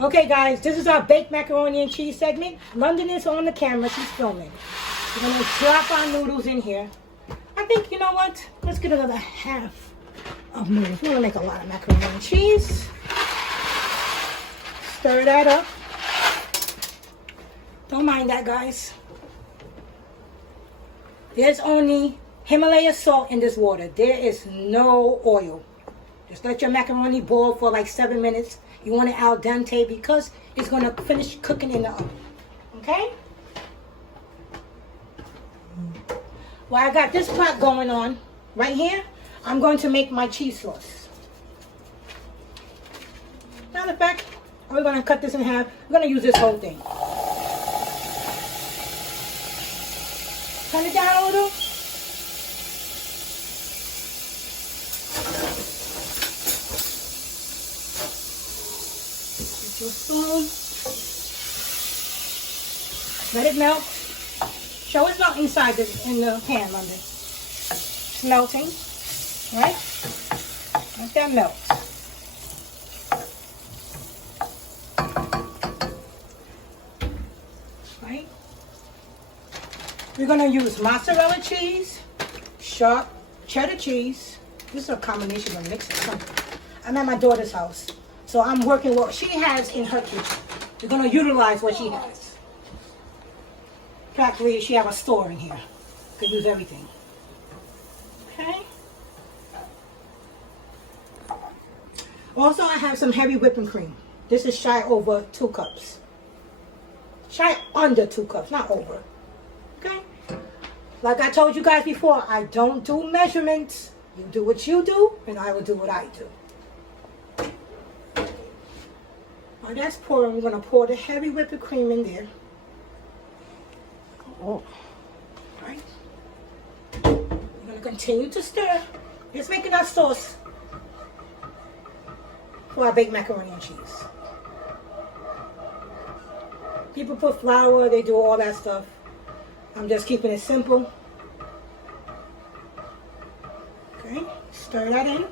Okay guys, this is our baked macaroni and cheese segment. London is on the camera, she's filming. We're gonna drop our noodles in here. I think, you know what? Let's get another half of noodles. We're gonna make a lot of macaroni and cheese. Stir that up. Don't mind that, guys. There's only Himalaya salt in this water. There is no oil. Just let your macaroni boil for like 7 minutes. You want it al dente because it's going to finish cooking in the oven. Okay? While I got this pot going on right here, I'm going to make my cheese sauce. Matter of fact, we're going to cut this in half. We're going to use this whole thing. Turn it down a little. Your spoon. Let it melt. Show it's not inside in the pan, London. It's melting, right? Let that melt. Right? We're gonna use mozzarella cheese, sharp cheddar cheese. This is a combination of mix of something. I'm at my daughter's house. So I'm working what she has in her kitchen. We're going to utilize what she has. Practically, she has a store in here. Could use everything. Okay. Also, I have some heavy whipping cream. This is shy over 2 cups. Shy under 2 cups, not over. Okay. Like I told you guys before, I don't do measurements. You do what you do, and I will do what I do. While that's pouring, we're going to pour the heavy whipping cream in there. Oh. Right. We're going to continue to stir. Just making our sauce for our baked macaroni and cheese. People put flour, they do all that stuff. I'm just keeping it simple. Okay, stir that in.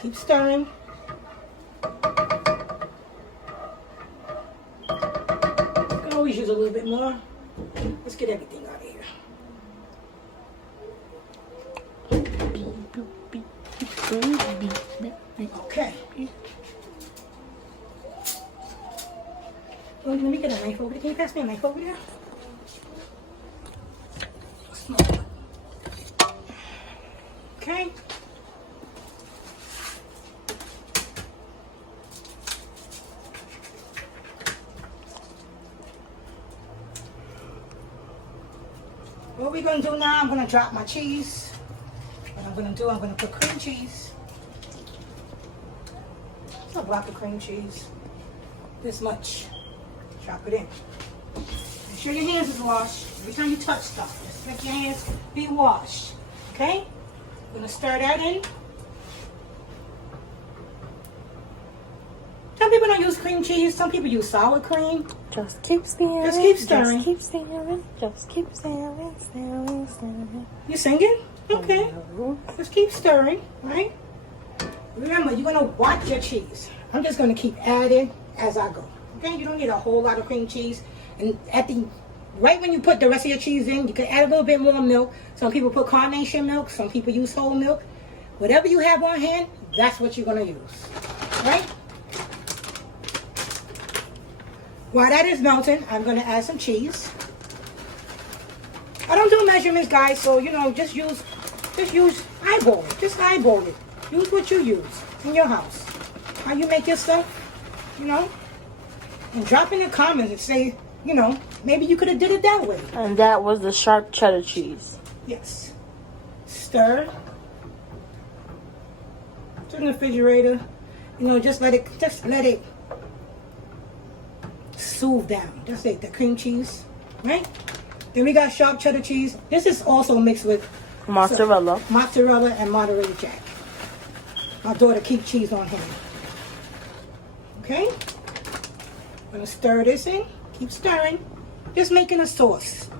Keep stirring. You can always use a little bit more. Let's get everything out of here. Okay. Well, let me get a knife over there. Can you pass me a knife over there? Small one. Okay. What we're going to do now, I'm going to drop my cheese. What I'm going to do, I'm going to put cream cheese. It's a block of cream cheese. This much. Drop it in. Make sure your hands is washed. Every time you touch stuff, just make your hands be washed. Okay? I'm going to stir that in. Some people don't use cream cheese. Some people use sour cream. Just keep stirring. Just keep stirring. Just keep stirring. Just keep stirring, stirring, stirring. You singing? Okay. Hello. Just keep stirring, right? Remember, you're going to watch your cheese. I'm just going to keep adding as I go. Okay? You don't need a whole lot of cream cheese. And right when you put the rest of your cheese in, you can add a little bit more milk. Some people put carnation milk. Some people use whole milk. Whatever you have on hand, that's what you're going to use. Right? While that is melting, I'm going to add some cheese. I don't do measurements, guys, so, you know, just use eyeball it. Just eyeball it. Use what you use in your house. How you make your stuff, you know. And drop in the comments and say, you know, maybe you could have did it that way. And that was the sharp cheddar cheese. Yes. Stir. Put it in the refrigerator. You know, just let it soothe down. That's it, the cream cheese, right? Then we got sharp cheddar cheese. This is also mixed with mozzarella. Mozzarella and Monterey Jack. My daughter keeps cheese on hand. Okay? I'm gonna stir this in. Keep stirring. Just making a sauce.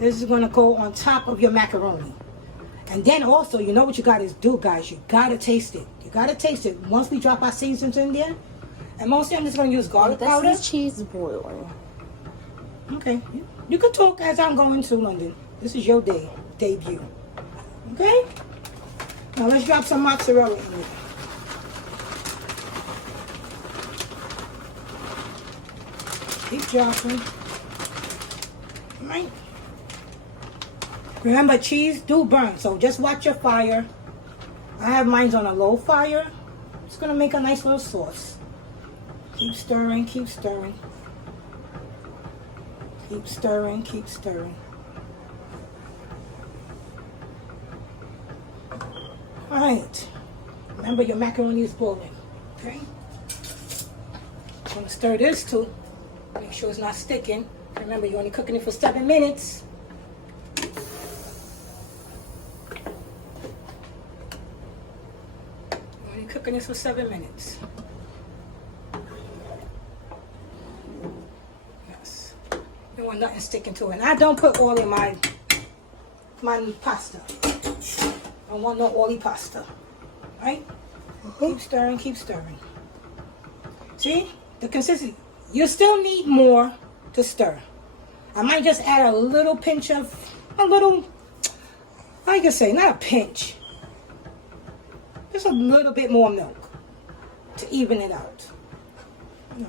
This is gonna go on top of your macaroni. And then also, you know what you got to do, guys? You got to taste it. You got to taste it. Once we drop our seasons in there, and mostly I'm just going to use garlic powder. That's the cheese boiling. Okay. You can talk as I'm going to London. This is your debut. Okay? Now let's drop some mozzarella in it. Keep dropping. Right? Remember, cheese do burn, so just watch your fire. I have mine on a low fire. It's going to make a nice little sauce. Keep stirring, keep stirring. Keep stirring, keep stirring. All right. Remember, your macaroni is boiling. Okay? I'm going to stir this too. Make sure it's not sticking. Remember, you're only cooking it for 7 minutes. You're only cooking this for 7 minutes. Yes. You don't want nothing sticking to it. And I don't put oil in my pasta. I don't want no oily pasta. Right? Keep stirring, keep stirring. See? The consistency. You still need more to stir. I might just add a little pinch of, I can say, not a pinch. Just a little bit more milk to even it out. No.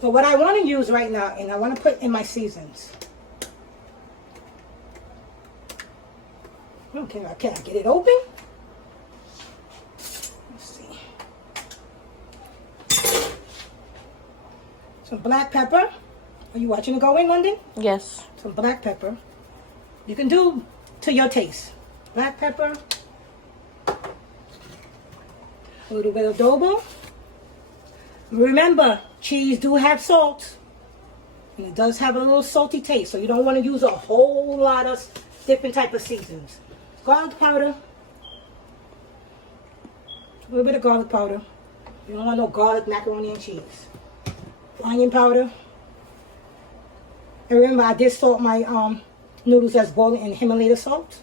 So what I want to use right now, and I want to put in my seasons. Okay, can I get it open? Some black pepper. Are you watching it go in, London? Yes. Some black pepper. You can do to your taste. Black pepper. A little bit of adobo. Remember, cheese do have salt. And it does have a little salty taste. So you don't want to use a whole lot of different type of seasons. Garlic powder. A little bit of garlic powder. You don't want no garlic macaroni and cheese. Onion powder. And remember, I did salt my noodles that's boiling in Himalayan salt.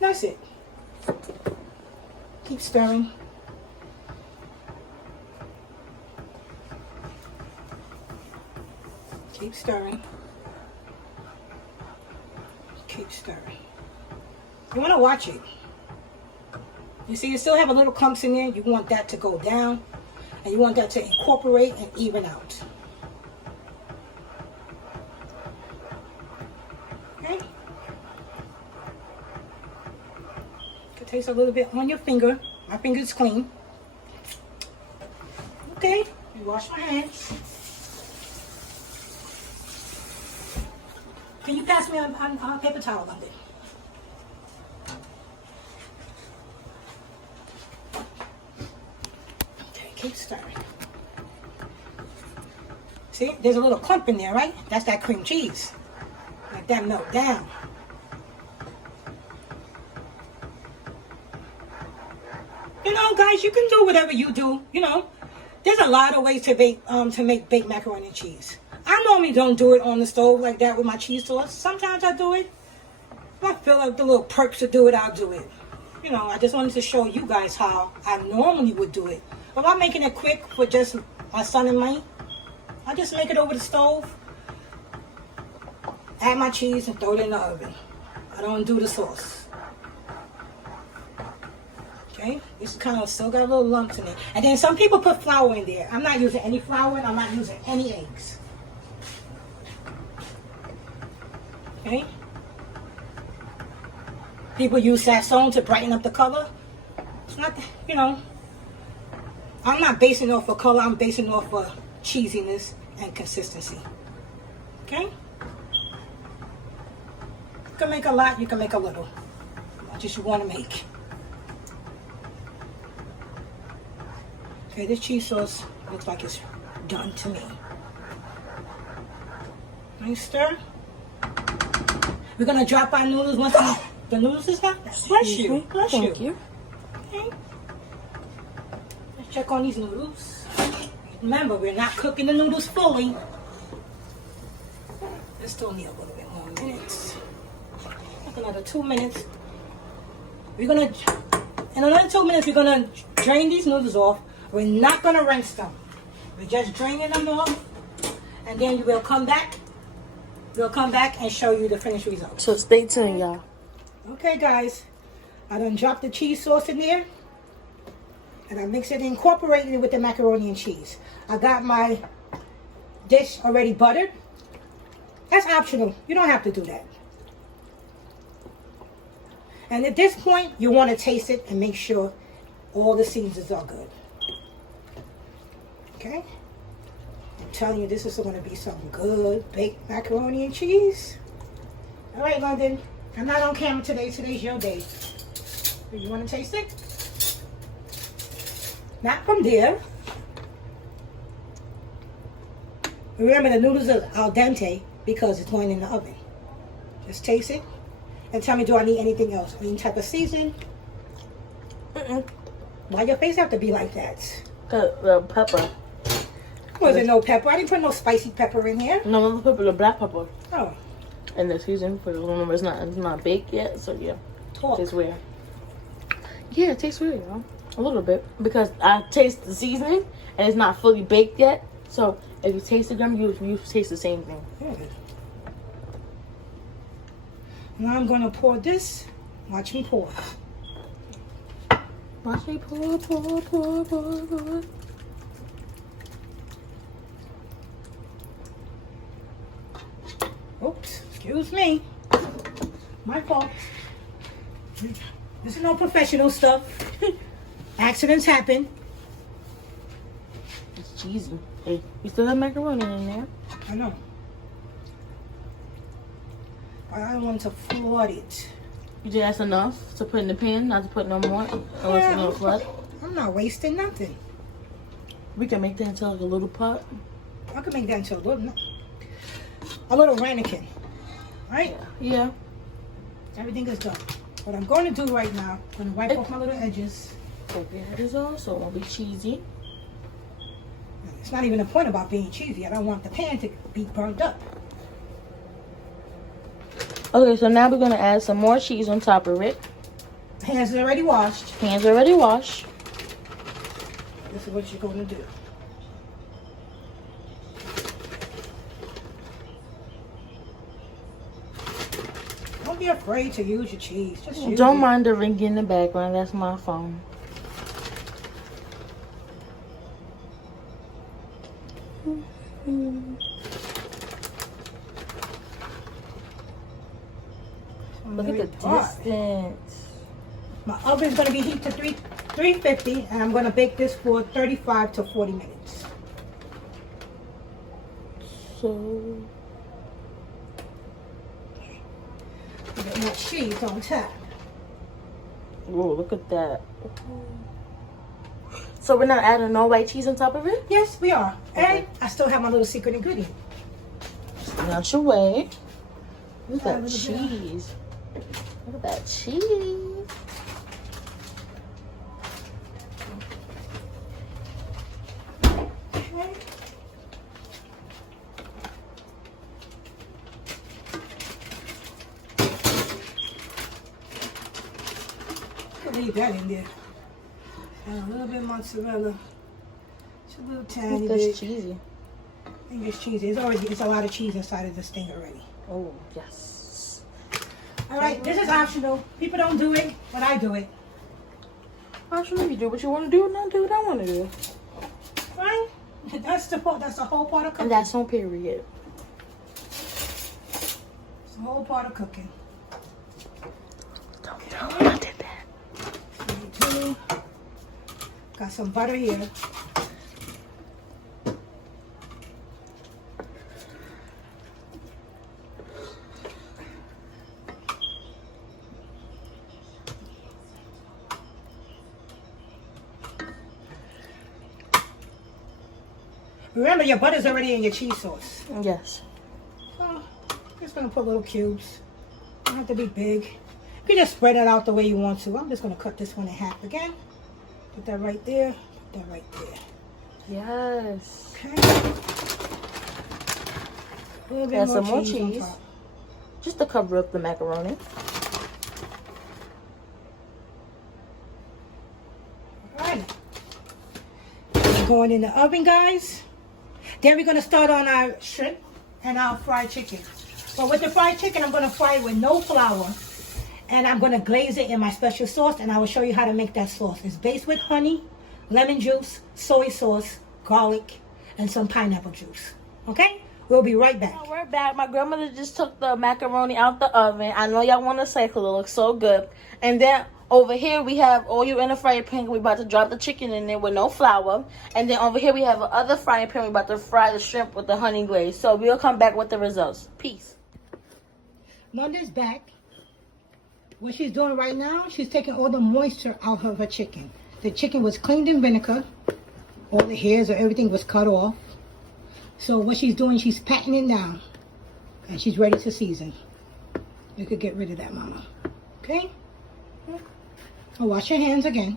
That's it. Keep stirring. Keep stirring. Keep stirring. You want to watch it. You see, you still have a little clumps in there. You want that to go down. And you want that to incorporate and even out. Okay? You can taste a little bit on your finger. My finger's clean. Okay, you wash my hands. Can you pass me a paper towel, London? Keep stirring. See, there's a little clump in there, right? That's that cream cheese. Let that melt down. You know, guys, you can do whatever you do. You know, there's a lot of ways to make baked macaroni and cheese. I normally don't do it on the stove like that with my cheese sauce. Sometimes I do it. If I feel like the little perks to do it, I'll do it. You know, I just wanted to show you guys how I normally would do it. If I'm making it quick for just my son and me, I just make it over the stove, add my cheese, and throw it in the oven. I don't do the sauce. Okay? This kind of still got a little lumps in it. And then some people put flour in there. I'm not using any flour, and I'm not using any eggs. Okay? People use saffron to brighten up the color. It's not, you know, I'm not basing it off of color, I'm basing it off of cheesiness and consistency. Okay? You can make a lot, you can make a little. How much as you want to make. Okay, this cheese sauce looks like it's done to me. Nice stir. We're going to drop our noodles once the noodles is hot. Bless you. Bless you. Thank you. Okay. Let's check on these noodles. Remember, we're not cooking the noodles fully. I still need a little bit more minutes. Like another 2 minutes. In another 2 minutes, we're gonna drain these noodles off. We're not gonna rinse them. We're just draining them off, and then we'll come back. We'll come back and show you the finished result. So stay tuned, y'all. Okay, guys. I done dropped the cheese sauce in there, and I mixed it, incorporated it with the macaroni and cheese. I got my dish already buttered. That's optional. You don't have to do that. And at this point, you want to taste it and make sure all the seasonings are good. Okay? I'm telling you, this is going to be some good baked macaroni and cheese. All right, London. I'm not on camera today. Today's your day. Do you want to taste it? Not from there. Remember, the noodles are al dente because it's going in the oven. Just taste it and tell me, do I need anything else? Any type of seasoning? Why your face have to be like that? The pepper. Was there no pepper? I didn't put no spicy pepper in here. No, the pepper, the black pepper. Oh. And the seasoning, for remember, it's not baked yet, so yeah. Talk. Tastes weird. Yeah, it tastes weird, y'all. A little bit. Because I taste the seasoning, and it's not fully baked yet. So, if you taste the gum, you taste the same thing. Good. Now I'm going to pour this. Watch me pour. Watch me pour. Oops, excuse me. My fault. This is no professional stuff. Accidents happen. It's cheesy. Hey, you still have macaroni in there. I know. But I want to flood it. You think that's enough to put in the pan, not to put no more? Unless it's a little flood? I'm not wasting nothing. We can make that into like a little pot. I can make that into a little ramekin. Right? Yeah. Everything is done. What I'm going to do right now, I'm going to wipe off my little edges. So that is all, so it won't be cheesy. It's not even a point about being cheesy. I don't want the pan to be burned up. Okay, so now we're going to add some more cheese on top of it. Hands are already washed. Hands already washed. This is what you're going to do. Don't be afraid to use your cheese. Just use Don't it. mind the ring in the background. That's my phone. Look at the distance. My oven's going to be heated to 350, and I'm going to bake this for 35 to 40 minutes. So, Get more cheese on top. whoa, look at that. So we're not adding no white cheese on top of it? Yes, we are. Okay. And I still have my little secret ingredient. Not your way. Look Add at a that little bit. cheese. Look at that cheese. Okay. I'll leave that in there. And a little bit of mozzarella. Just a little tiny That's bit. cheesy. I think it's cheesy. It's a lot of cheese inside of this thing already. Oh, yes. All right, this is optional. People don't do it, but I do it. Actually, you do what you want to do and not do what I want to do. Right? That's the whole part of And cooking. that's on period. It's the whole part of cooking. Don't tell them I did that. Me too. Got some butter here. Remember, your butter's already in your cheese sauce. Yes. So, just gonna put little cubes. Don't have to be big. You can just spread it out the way you want to. I'm just gonna cut this one in half again. Put that right there. Put that right there. Yes. Okay. A little bit Add more some more cheese on cheese. top. Just to cover up the macaroni. Alright. Going in the oven, guys. Then we're going to start on our shrimp and our fried chicken. But with the fried chicken, I'm going to fry it with no flour. And I'm going to glaze it in my special sauce. And I will show you how to make that sauce. It's based with honey, lemon juice, soy sauce, garlic, and some pineapple juice. Okay? We'll be right back. We're back. My grandmother just took the macaroni out the oven. I know y'all want to say because it looks so good. And then over here we have oil in a frying pan. We're about to drop the chicken in there with no flour. And then over here we have another frying pan. We're about to fry the shrimp with the honey glaze. So we'll come back with the results. Peace. Londa's back. What she's doing right now, she's taking all the moisture out of her chicken. The chicken was cleaned in vinegar. All the hairs or everything was cut off. So what she's doing, she's patting it down. And she's ready to season. You could get rid of that, Mama. Okay? I'll wash your hands again.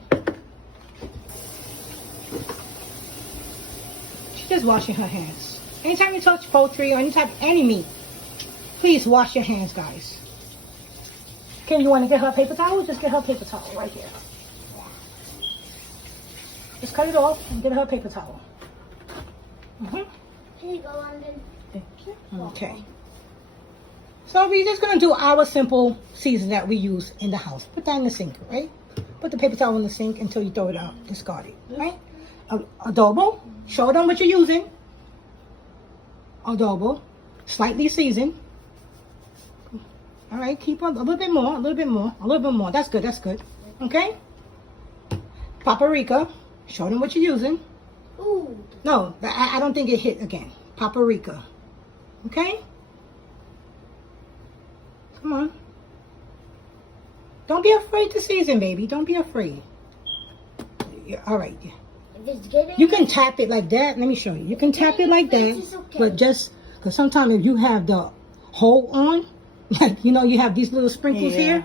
She's just washing her hands. Anytime you touch poultry or any meat, please wash your hands, guys. Okay, you want to get her a paper towel? Just get her a paper towel right here. Just cut it off and get her a paper towel. Here you go, London. Thank you. Okay. So we're just going to do our simple season that we use in the house. Put that in the sink, right? Put the paper towel in the sink until you throw it out. Discard it, right? Adobo. Show them what you're using. Adobo. Slightly seasoned. All right, keep on a little bit more, a little bit more, a little bit more. That's good, that's good. Okay? Paprika. Show them what you're using. Ooh. No, I don't think it hit again. Paprika. Okay? Come on. Don't be afraid to season, baby. Don't be afraid. Yeah, all right. You can tap it like that. Let me show you. You can tap it like that. But just, because sometimes if you have the hole on, like, you know, you have these little sprinkles here.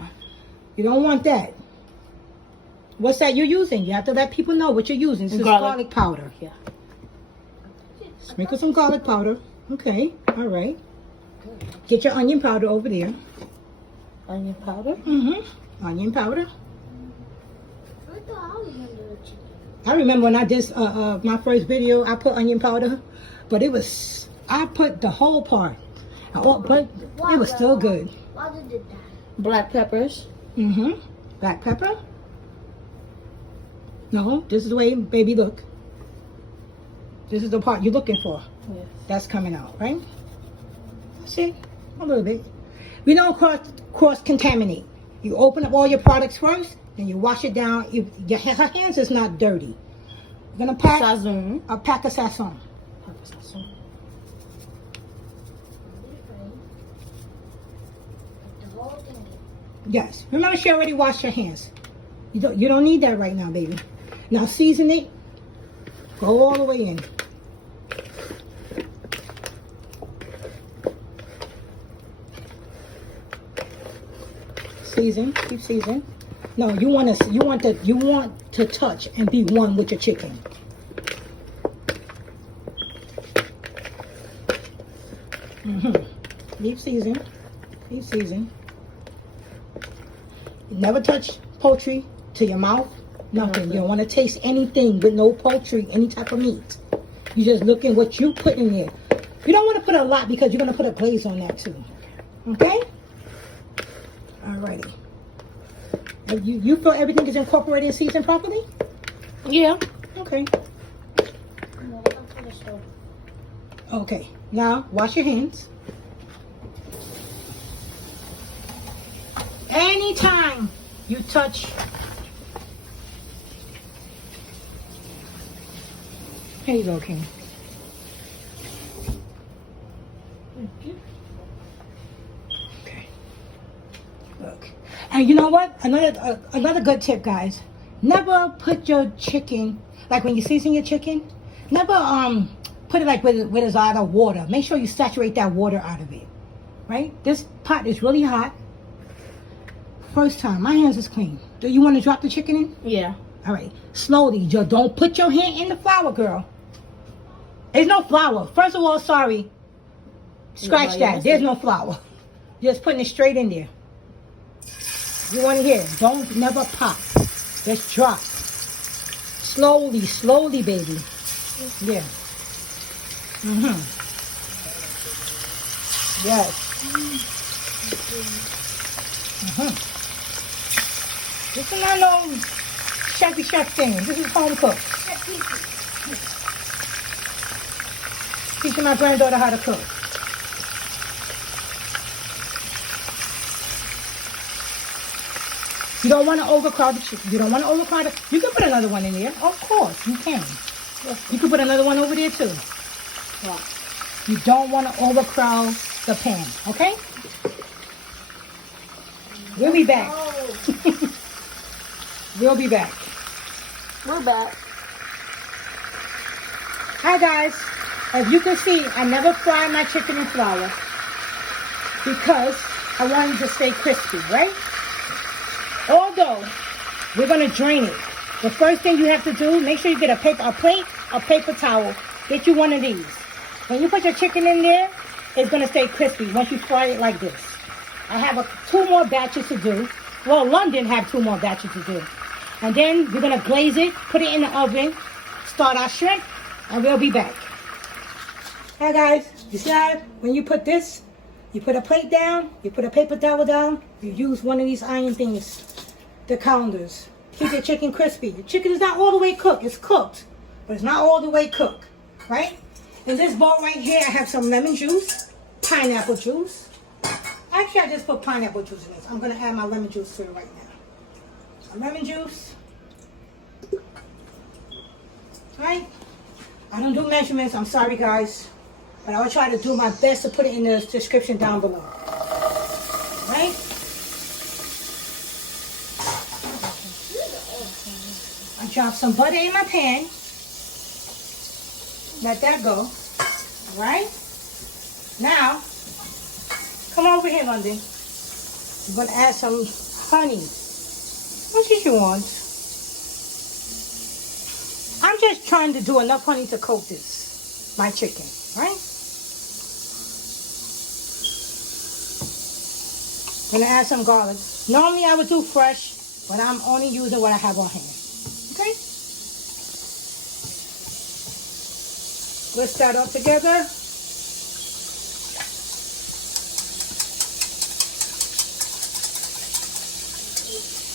You don't want that. What's that you're using? You have to let people know what you're using. This is garlic powder. Yeah. Sprinkle some garlic powder. Okay. All right. Get your onion powder over there. Onion powder? Mm-hmm. Onion powder. I remember when I did my first video, I put onion powder, but it was, I put the whole part. But it was still good. Black peppers. Mm-hmm. Black pepper. No, this is the way, baby, look. This is the part you're looking for. Yes. That's coming out, right? See? A little bit. We don't cross-contaminate. You open up all your products first, and you wash it down. Her hands is not dirty. We're going to pack a pack of sazon. Yes. Remember, she already washed her hands. You don't need that right now, baby. Now season it. Go all the way in. Season. Keep seasoning. No, you want to touch and be one with your chicken. Keep seasoning. Keep seasoning. Never touch poultry to your mouth. Nothing. You don't want to taste anything with no poultry, any type of meat. You just look at what you put in there. You don't want to put a lot because you're going to put a glaze on that too. Okay? Alrighty. You feel everything is incorporated and seasoned properly? Yeah. Okay. Okay. Now, wash your hands. Anytime you touch, here you go, King. Okay. Look, and you know what? Another good tip, guys. Never put your chicken, like when you season your chicken, never put it like with it's out of water. Make sure you saturate that water out of it. Right? This pot is really hot. First time, my hands is clean. Do you want to drop the chicken in? Yeah. All right. Slowly. Just don't put your hand in the flour, girl. There's no flour. First of all, sorry. Scratch that. There's no flour. Just putting it straight in there. You want to hear it. Don't never pop. Just drop. Slowly, slowly, baby. Yeah. Yes. This is not no chef thing. This is home cooked. Teaching my granddaughter how to cook. You don't want to overcrowd the chicken. You don't want to overcrowd it. You can put another one in there. Of course, you can. You can put another one over there too. You don't want to overcrowd the pan, okay? We'll be back. We'll be back. We're back. Hi guys. As you can see, I never fry my chicken in flour because I want it to stay crispy, right? Although we're gonna drain it. The first thing you have to do, make sure you get a plate, a paper towel. Get you one of these. When you put your chicken in there, it's gonna stay crispy once you fry it like this. I have 2 more batches to do. Well, London have 2 more batches to do. And then we're gonna glaze it, put it in the oven, start our shrimp, and we'll be back. Hi guys, you see how when you put this, you put a plate down, you put a paper towel down, you use one of these iron things, the counters. Keep your chicken crispy. The chicken is not all the way cooked. It's cooked, but it's not all the way cooked, right? In this bowl right here, I have some lemon juice, pineapple juice. Actually, I just put pineapple juice in this. I'm going to add my lemon juice to it right now. Some lemon juice. Right? I don't do measurements. I'm sorry, guys. But I will try to do my best to put it in the description down below. Right? I dropped some butter in my pan. Let that go. Right? Now, come over here, London. I'm going to add some honey. What did you want? I'm just trying to do enough honey to coat this, my chicken, right? I'm going to add some garlic. Normally I would do fresh, but I'm only using what I have on hand. Okay? Whisk that up together.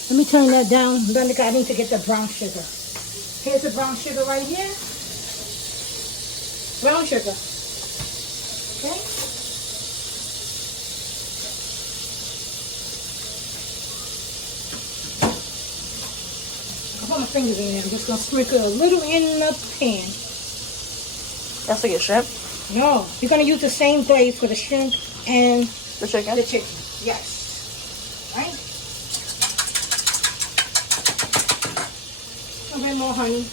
Let me turn that down. Then I need to get the brown sugar. Here's the brown sugar right here. Brown sugar. Okay? I'll put my fingers in there. I'm just going to sprinkle a little in the pan. That's for your shrimp? No. You're going to use the same glaze for the shrimp and the chicken? The chicken. Yes. Right? A bit more honey.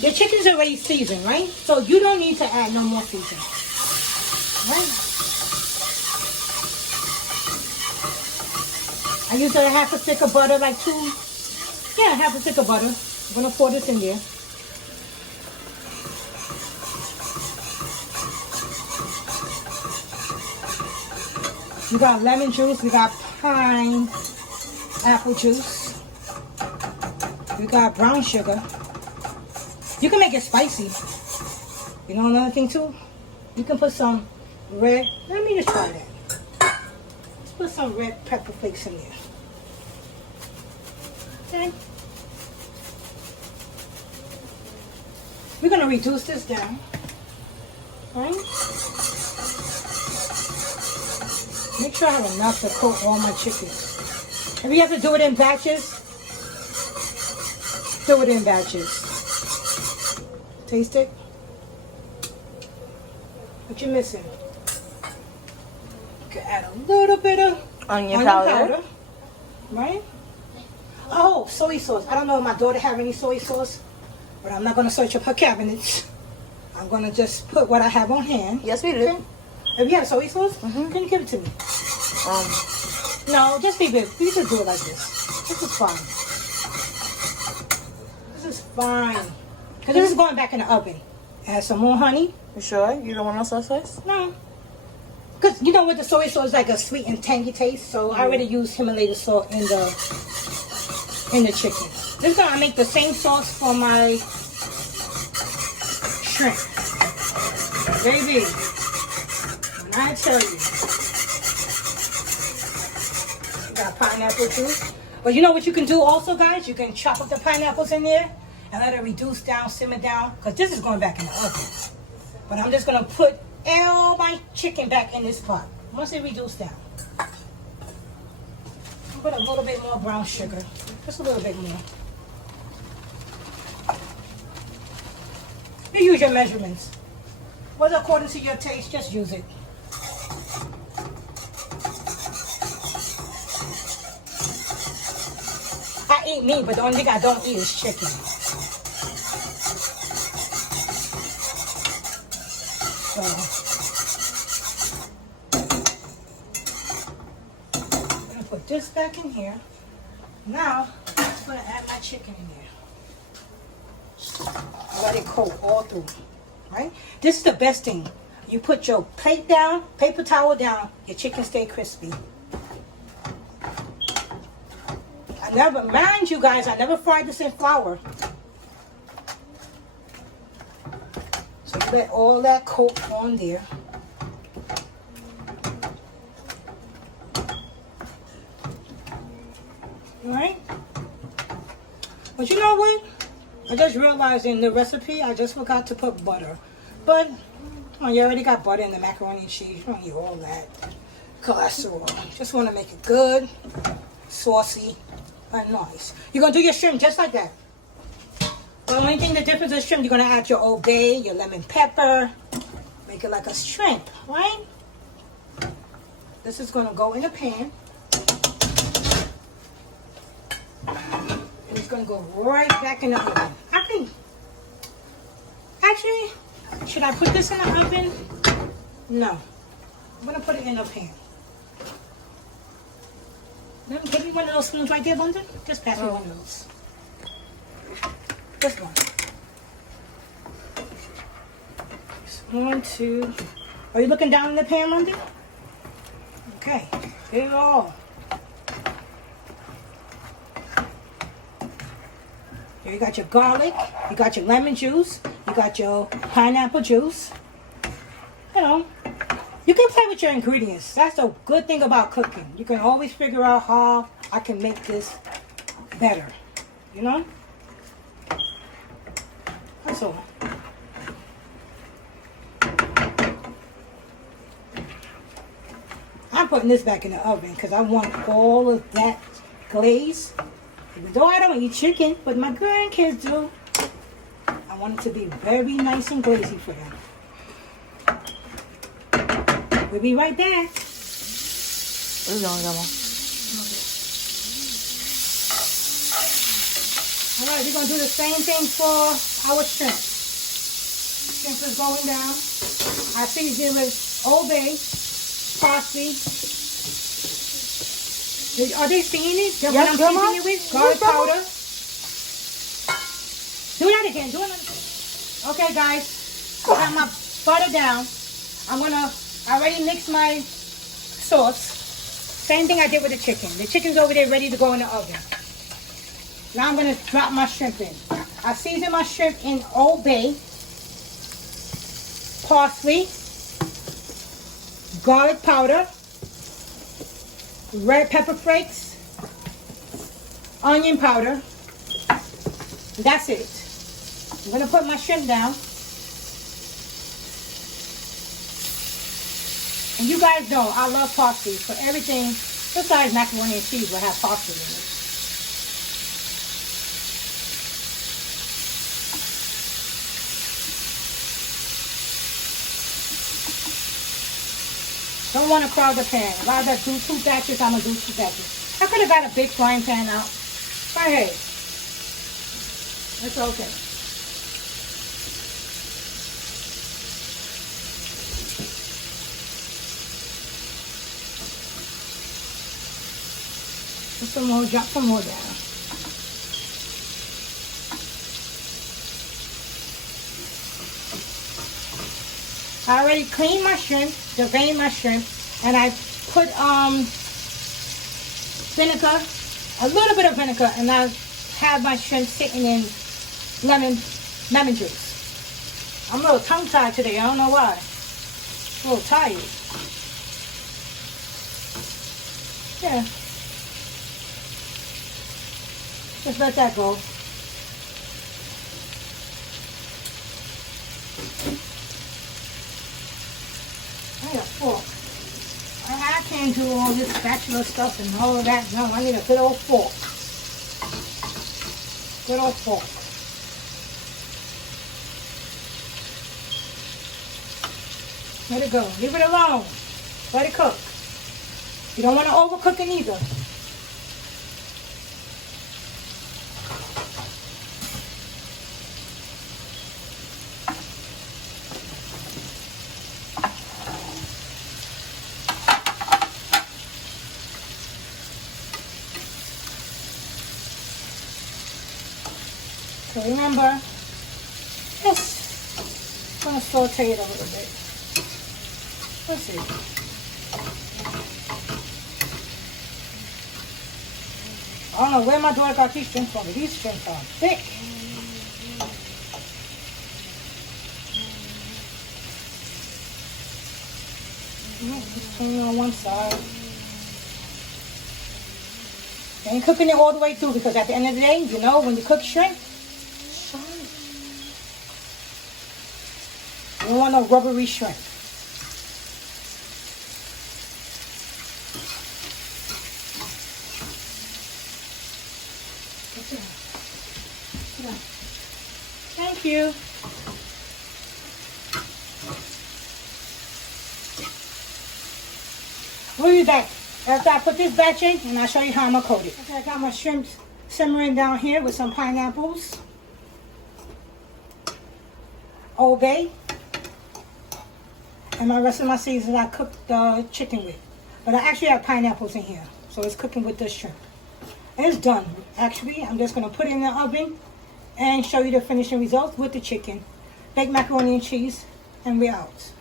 Your chicken's already seasoned, right? So you don't need to add no more seasoning. Right? I use a half a stick of butter, like half a stick of butter. I'm gonna pour this in there. We got lemon juice, we got pineapple juice, we got brown sugar. You can make it spicy. You know another thing too? You can put some red, let me just try that. Let's put some red pepper flakes in there. Okay. We're gonna reduce this down. Right? Make sure I have enough to coat all my chickens. If you have to do it in batches, do it in batches. Taste it. What you missing? You can add a little bit of onion powder. Right? Oh, soy sauce. I don't know if my daughter have any soy sauce, but I'm not going to search up her cabinets. I'm going to just put what I have on hand. Yes, we do. Okay? If you have soy sauce, can you give it to me? No, just leave it. You can do it like this. This is fine. This is fine. Because this is going back in the oven. Add some more honey. You sure? You don't want no soy sauce? No. Because you know with the soy sauce is like a sweet and tangy taste. So I already used Himalayan salt in the chicken. This is going to make the same sauce for my shrimp. Baby, when I tell you, you got pineapple juice. But you know what you can do also, guys? You can chop up the pineapples in there and let it reduce down, simmer down. Because this is going back in the oven. But I'm just going to put all my chicken back in this pot. Once it reduces down. I'll put a little bit more brown sugar. Just a little bit more. You use your measurements. What's according to your taste, just use it. I eat meat, but the only thing I don't eat is chicken. So, I'm going to put this back in here. Now, I'm going to add my chicken in there. Let it coat all through, right? This is the best thing. You put your plate down, paper towel down, your chicken stay crispy. Mind you guys, I never fried this in flour. So you let all that coat on there. All right? But you know what? I just realized in the recipe, I just forgot to put butter. But you already got butter in the macaroni and cheese. You don't need all that cholesterol. Just want to make it good, saucy, and nice. You're going to do your shrimp just like that. The only thing the difference is shrimp, you're going to add your Old Bay, your lemon pepper. Make it like a shrimp, right? This is going to go in a pan. And it's going to go right back in the oven. Actually, should I put this in the oven? No. I'm going to put it in a pan. Give me one of those spoons right there, London. Just pass me one of those. This one. 1, 2. Are you looking down in the pan, London? Okay. Get it all. Here you got your garlic. You got your lemon juice. You got your pineapple juice. You know. You can play with your ingredients. That's a good thing about cooking. You can always figure out how I can make this better. You know? That's all. I'm putting this back in the oven because I want all of that glaze. Even though I don't eat chicken, but my grandkids do. I want it to be very nice and glazy for them. We'll be right back. Where you going, Grandma? Alright, we're going to do the same thing for our shrimp. Shrimp is going down. I season with Old Bay, parsley. Are they seeing it? Yes, what I'm seasoning it with? Garlic powder. Do that again. Do it. Okay, guys. I got my butter down. I already mixed my sauce. Same thing I did with the chicken. The chicken's over there ready to go in the oven. Now I'm going to drop my shrimp in. I season my shrimp in Old Bay, parsley, garlic powder, red pepper flakes, onion powder. That's it. I'm going to put my shrimp down. And you guys know I love parsley for everything besides macaroni and cheese will have parsley in it. Don't want to crowd the pan. If I do 2 batches, I'm going to do 2 batches. I could have got a big frying pan out. Go ahead. It's okay. Put some more, drop some more down. I already cleaned my shrimp, deveined my shrimp, and I put vinegar, a little bit of vinegar, and I have my shrimp sitting in lemon juice. I'm a little tongue-tied today. I don't know why. I'm a little tired. Yeah. Just let that go. I need a fork. I can't do all this spatula stuff and all of that. No, I need a good old fork. Good old fork. Let it go. Leave it alone. Let it cook. You don't want to overcook it either. So remember, just gonna saute it a little bit. Let's see. I don't know where my daughter got these shrimps from. These shrimps are thick. Just turn it on one side. Ain't cooking it all the way through because at the end of the day, you know, when you cook shrimp, you don't want no rubbery shrimp. Thank you. We'll be back after I put this batch in, and I'll show you how I'm gonna coat it. Okay, I got my shrimp simmering down here with some pineapples, Old Bay, and my rest of my seasoning I cooked the chicken with. But I actually have pineapples in here, so it's cooking with the shrimp. And it's done. Actually, I'm just gonna put it in the oven and show you the finishing results with the chicken. Baked macaroni and cheese, and we're out.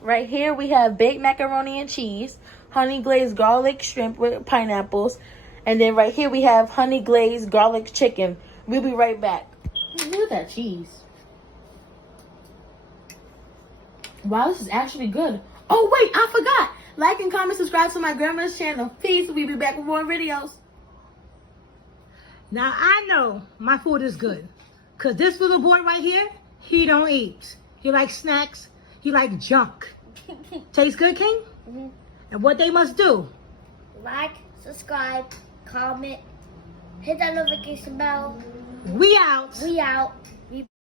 Right here we have baked macaroni and cheese, honey glazed garlic shrimp with pineapples, and then right here we have honey glazed garlic chicken. We'll be right back. Look at that cheese. Wow, this is actually good. Oh wait, I forgot. Like and comment, subscribe to my grandma's channel. Peace. We'll be back with more videos. Now I know my food is good, cause this little boy right here, he don't eat. He likes snacks. He like junk. Tastes good, King? Mm-hmm. And what they must do? Like, subscribe, comment, hit that notification bell. We out. We out.